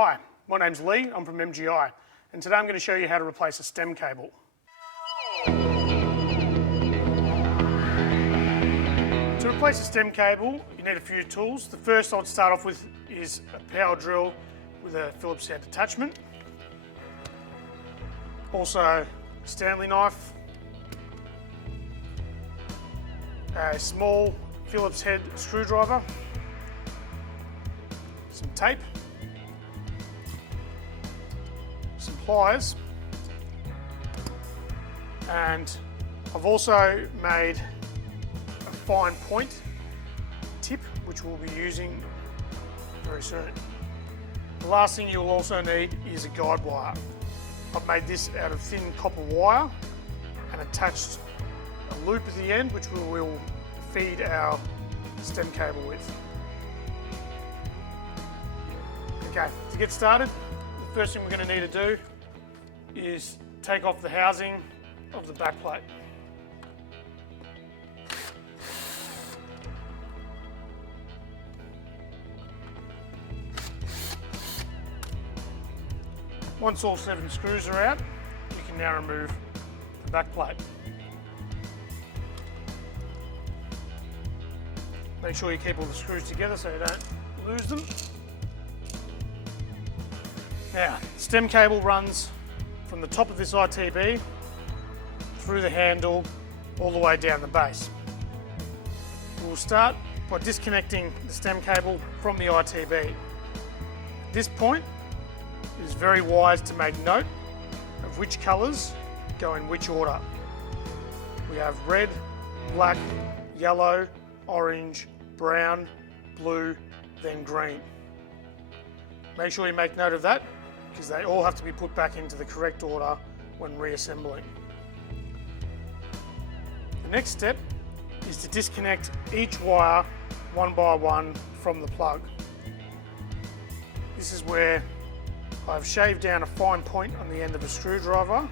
Hi, my name's Lee, I'm from MGI, and today I'm going to show you how to replace a stem cable. To replace a stem cable, you need a few tools. The first I'd start off with is a power drill with a Phillips head attachment. Also, a Stanley knife, a small Phillips head screwdriver, some tape, some pliers, and I've also made a fine point tip which we'll be using very soon. The last thing you'll also need is a guide wire. I've made this out of thin copper wire and attached a loop at the end which we will feed our stem cable with. Okay, to get started, the first thing we're going to need to do is take off the housing of the back plate. Once all 7 screws are out, you can now remove the back plate. Make sure you keep all the screws together so you don't lose them. Now, the stem cable runs from the top of this ITB through the handle all the way down the base. We'll start by disconnecting the stem cable from the ITB. At this point, it is very wise to make note of which colours go in which order. We have red, black, yellow, orange, brown, blue, then green. Make sure you make note of that because they all have to be put back into the correct order when reassembling. The next step is to disconnect each wire one by one from the plug. This is where I've shaved down a fine point on the end of a screwdriver.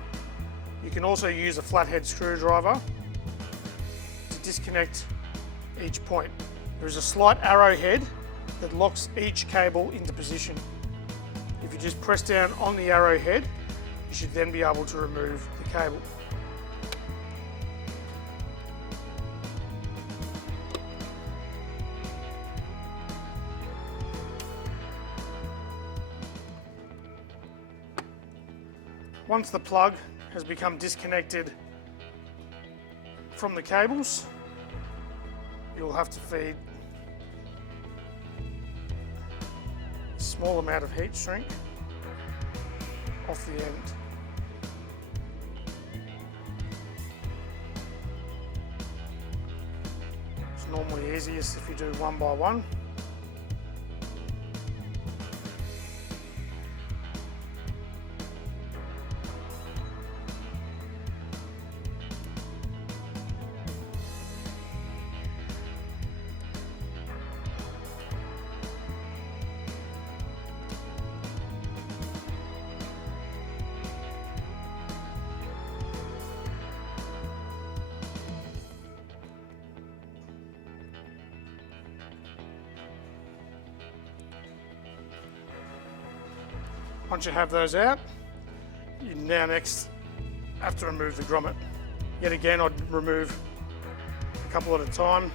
You can also use a flathead screwdriver to disconnect each point. There is a slight arrowhead that locks each cable into position. If you just press down on the arrowhead, you should then be able to remove the cable. Once the plug has become disconnected from the cables, you'll have to feed a small amount of heat shrink off the end. It's normally easiest if you do one by one. Once you have those out, you now next have to remove the grommet. Yet again, I'd remove a couple at a time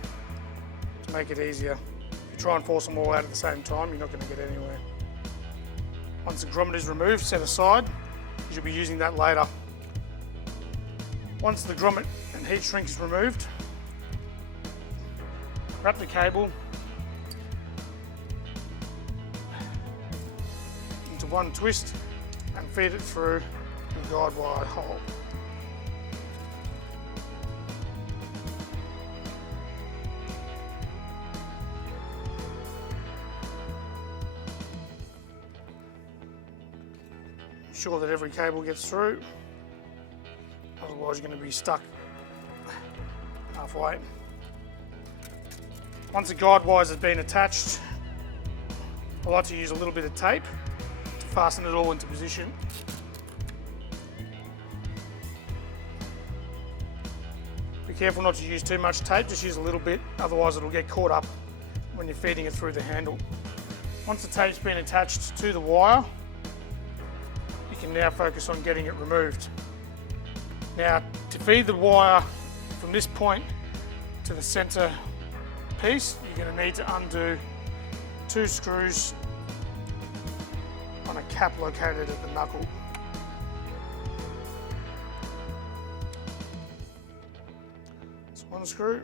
to make it easier. If you try and force them all out at the same time, you're not going to get anywhere. Once the grommet is removed, set aside, because you'll be using that later. Once the grommet and heat shrink is removed, wrap the cable into one twist and feed it through the guide wire hole. Ensure that every cable gets through, otherwise you're going to be stuck halfway. Once the guide wires have been attached, I like to use a little bit of tape to fasten it all into position. Be careful not to use too much tape, just use a little bit, otherwise it'll get caught up when you're feeding it through the handle. Once the tape's been attached to the wire, you can now focus on getting it removed. Now, to feed the wire from this point to the center piece, you're going to need to undo 2 screws on a cap located at the knuckle. That's 1 screw.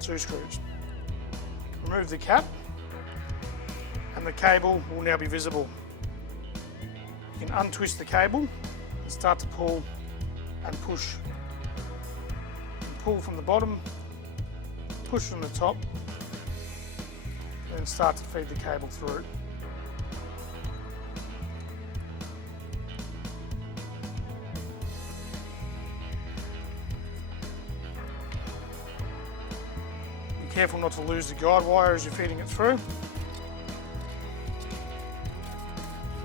Two screws. Remove the cap and the cable will now be visible. You can untwist the cable and start to pull and push. And pull from the bottom, push from the top, and then start to feed the cable through. Be careful not to lose the guide wire as you're feeding it through.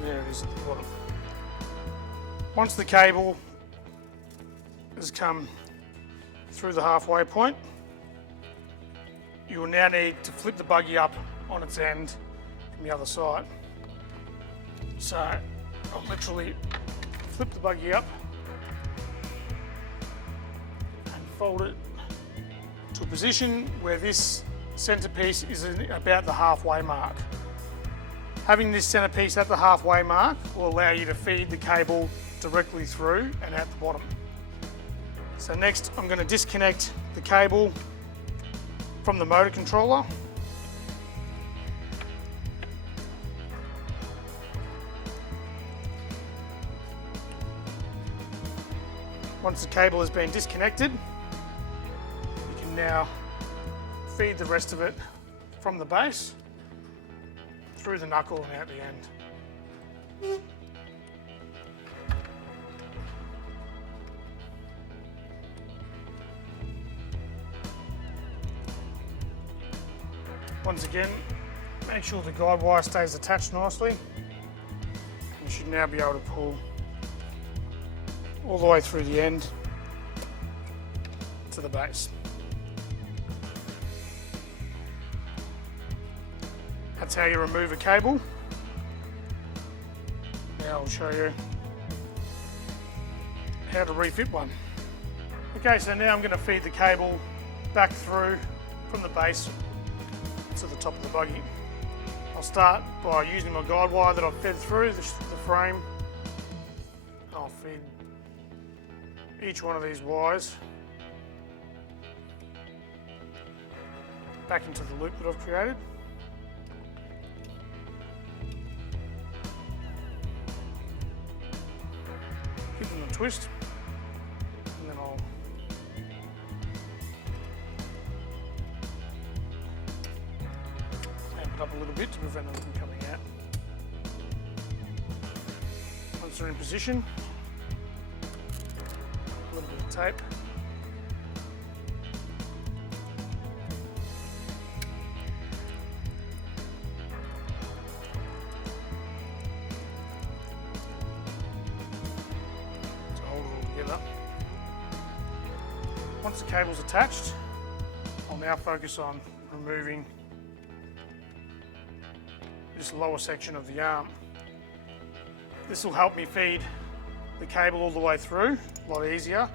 There it is at the bottom. Once the cable has come through the halfway point, you will now need to flip the buggy up on its end from the other side. So I'll literally flip the buggy up and fold it to a position where this centerpiece is about the halfway mark. Having this centerpiece at the halfway mark will allow you to feed the cable directly through and out the bottom. So next I'm going to disconnect the cable from the motor controller. Once the cable has been disconnected, you can now feed the rest of it from the base through the knuckle and out the end. Once again, make sure the guide wire stays attached nicely. You should now be able to pull all the way through the end to the base. That's how you remove a cable. Now I'll show you how to refit one. Okay, so now I'm going to feed the cable back through from the base to the top of the buggy. I'll start by using my guide wire that I've fed through the frame. I'll feed each one of these wires back into the loop that I've created. Give them a twist, and then I'll amp it up a little bit to prevent them from coming out. Once they're in position, a little bit of tape. To hold it all together. Once the cable's attached, I'll now focus on removing this lower section of the arm. This will help me feed the cable all the way through a lot easier.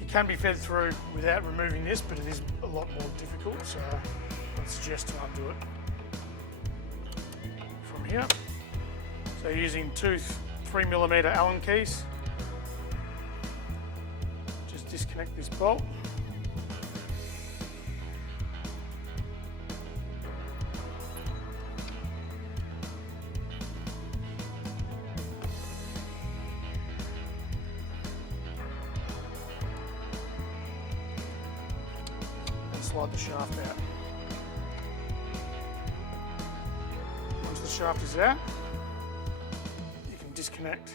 It can be fed through without removing this, but it is a lot more difficult, so I'd suggest to undo it from here. So using two 3mm Allen keys, just disconnect this bolt. Slide the shaft out. Once the shaft is out, you can disconnect.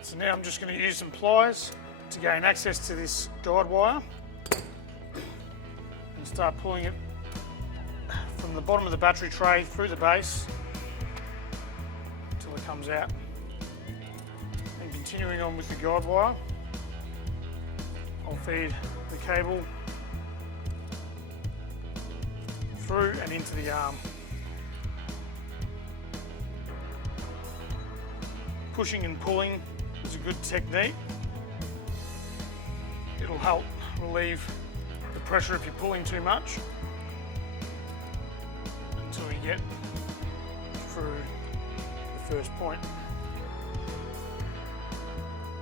So now I'm just going to use some pliers to gain access to this guide wire and start pulling it from the bottom of the battery tray through the base until it comes out. And continuing on with the guide wire, I'll feed the cable through and into the arm. Pushing and pulling is a good technique. It'll help relieve the pressure if you're pulling too much until you get through the first point.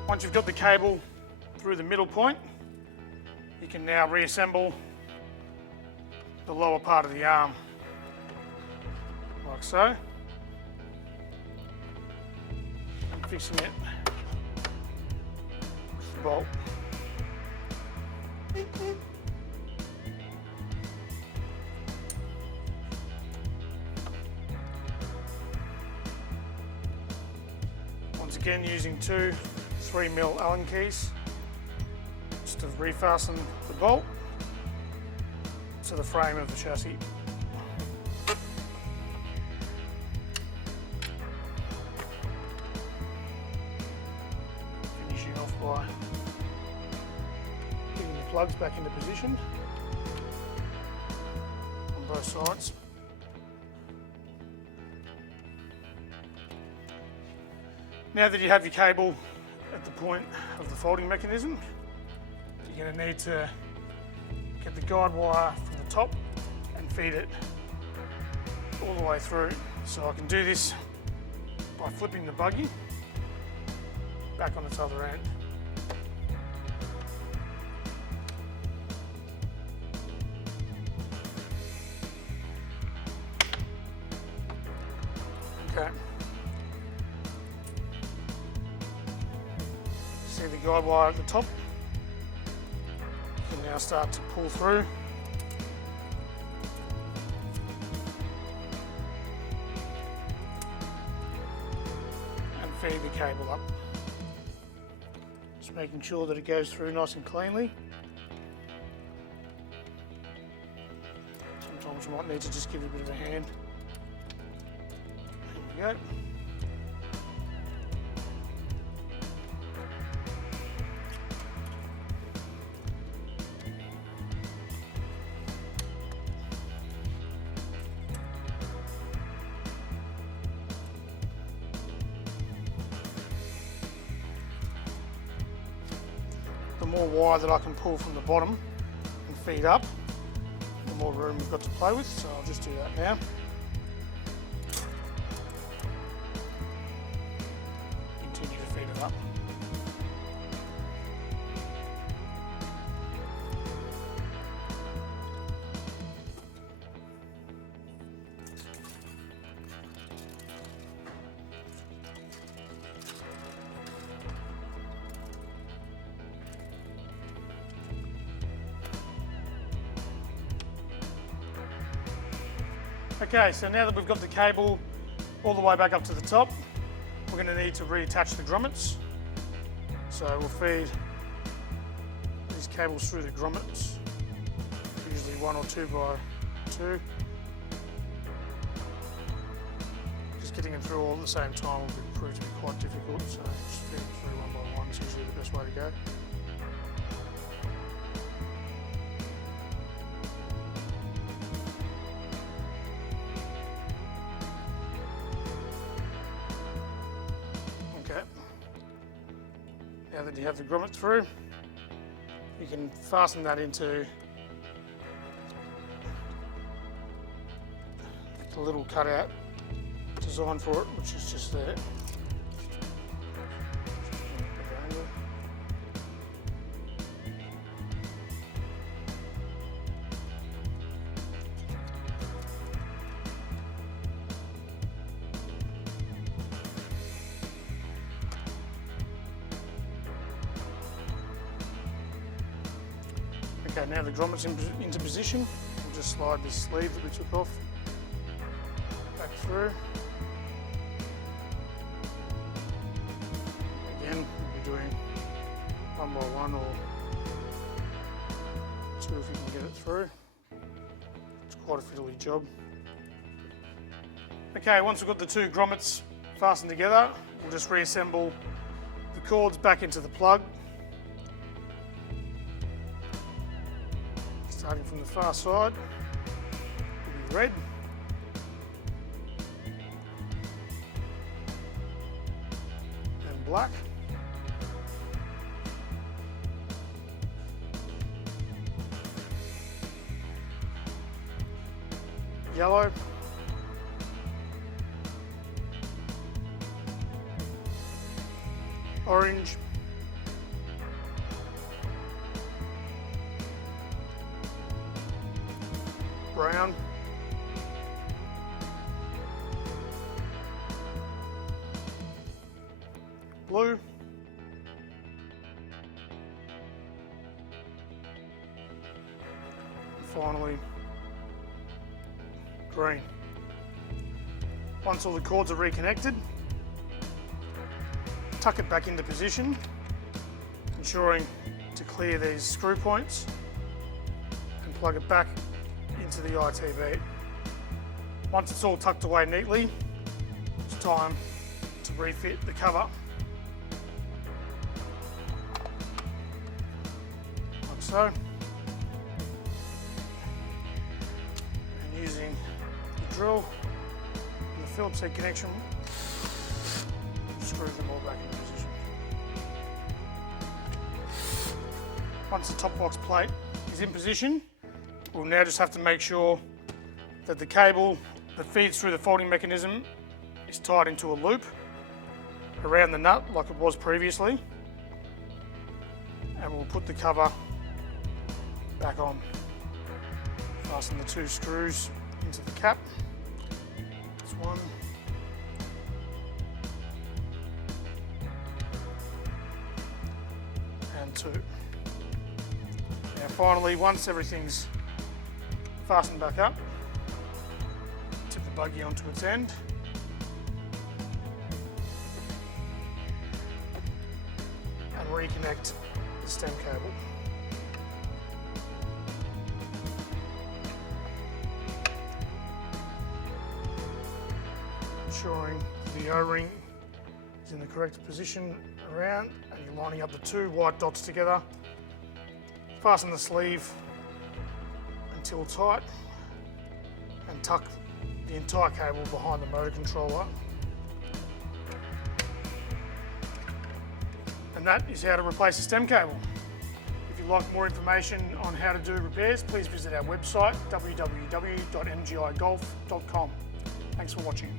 Once you've got the cable through the middle point, you can now reassemble the lower part of the arm, like so. And fixing it with the bolt. Once again, using two 3mm Allen keys just to refasten the bolt to the frame of the chassis. Finishing off by getting the plugs back into position on both sides. Now that you have your cable at the point of the folding mechanism, you're going to need to get the guide wire from the top and feed it all the way through. So I can do this by flipping the buggy back on its other end. Okay. See the guide wire at the top? You can now start to pull through. And feed the cable up. Just making sure that it goes through nice and cleanly. Sometimes you might need to just give it a bit of a hand. There we go. The more wire that I can pull from the bottom and feed up, the more room we've got to play with, so I'll just do that now. Continue to feed it up. Okay, so now that we've got the cable all the way back up to the top, we're going to need to reattach the grommets. So we'll feed these cables through the grommets, usually 1 or 2 by 2. Just getting them through all at the same time will prove to be quite difficult, so just feed them through 1 by 1 is usually the best way to go. Now that you have the grommet through, you can fasten that into the little cutout design for it, which is just there. Okay, now the grommet's into position. We'll just slide this sleeve that we took off back through. Again, we'll be doing 1 by 1 or 2 if you can get it through. It's quite a fiddly job. Okay, once we've got the 2 grommets fastened together, we'll just reassemble the cords back into the plug. Starting from the far side, will be red. And black. Yellow. Orange. Brown. Blue. And finally, green. Once all the cords are reconnected, tuck it back into position, ensuring to clear these screw points and plug it back into the ITB. Once it's all tucked away neatly, it's time to refit the cover. Like so. And using the drill and the Phillips head connection, screw them all back into position. Once the top box plate is in position, we'll now just have to make sure that the cable that feeds through the folding mechanism is tied into a loop around the nut like it was previously, and we'll put the cover back on. Fasten the two screws into the cap. That's one. And two. Now finally, once everything's fastened back up, tip the buggy onto its end. And reconnect the stem cable. Ensuring the O-ring is in the correct position around, and you're lining up the two white dots together. Fasten the sleeve until tight and tuck the entire cable behind the motor controller. And that is how to replace a stem cable. If you'd like more information on how to do repairs, please visit our website www.mgigolf.com. Thanks for watching.